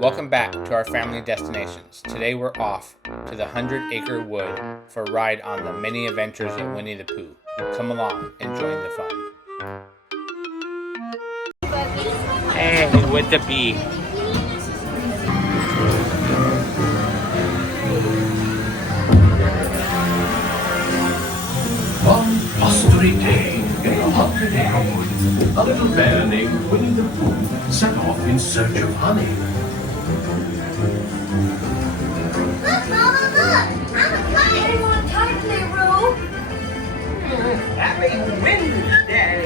Welcome back to our family destinations. Today we're off to the 100 Acre Wood for a ride on the many adventures of Winnie the Pooh. Come along and join the fun. Hey, with the bee. One blustery day in the 100 Acre Wood, a little bear named Winnie the Pooh set off in search of honey. Look, Mama, look! I'm a kite! Hey, want a kite, Leroy? Happy Wednesday!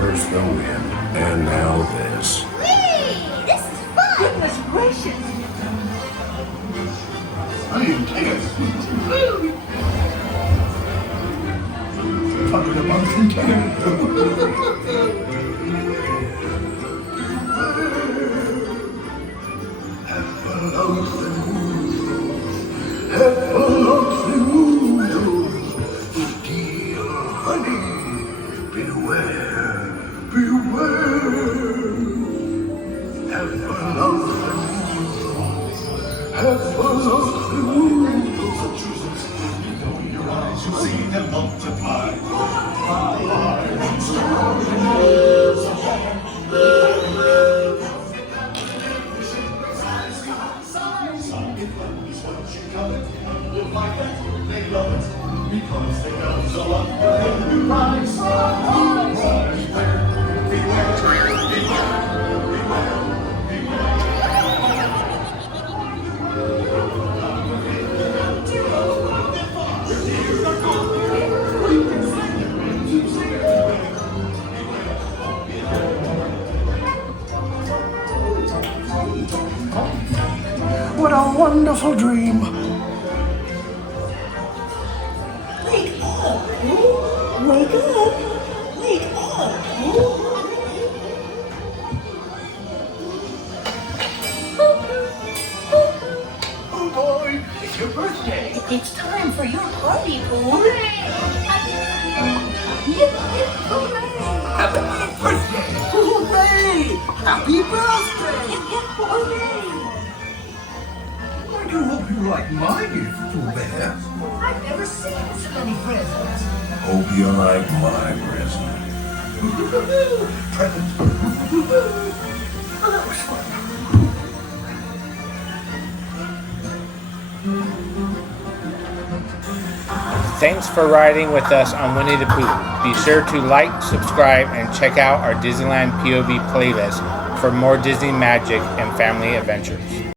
First the wind, and now this. Whee! This is fun! Goodness gracious! I am Tigger. Talking about Tigger. Beware, beware. Have a your eyes, you'll see them multiply. You'll find that they love it because they know so up when you rise. What a wonderful dream! Wake up! Wake up! Wake up! Oh boy, it's your birthday! It's time for your party, Pooh! Happy birthday! Hooray! Happy birthday! I do hope you like my gift, Pooh Bear. I've never seen so many presents! Hope you like my present. Present. Oh, that was fun. Thanks for riding with us on Winnie the Pooh. Be sure to like, subscribe, and check out our Disneyland POV playlist for more Disney magic and family adventures.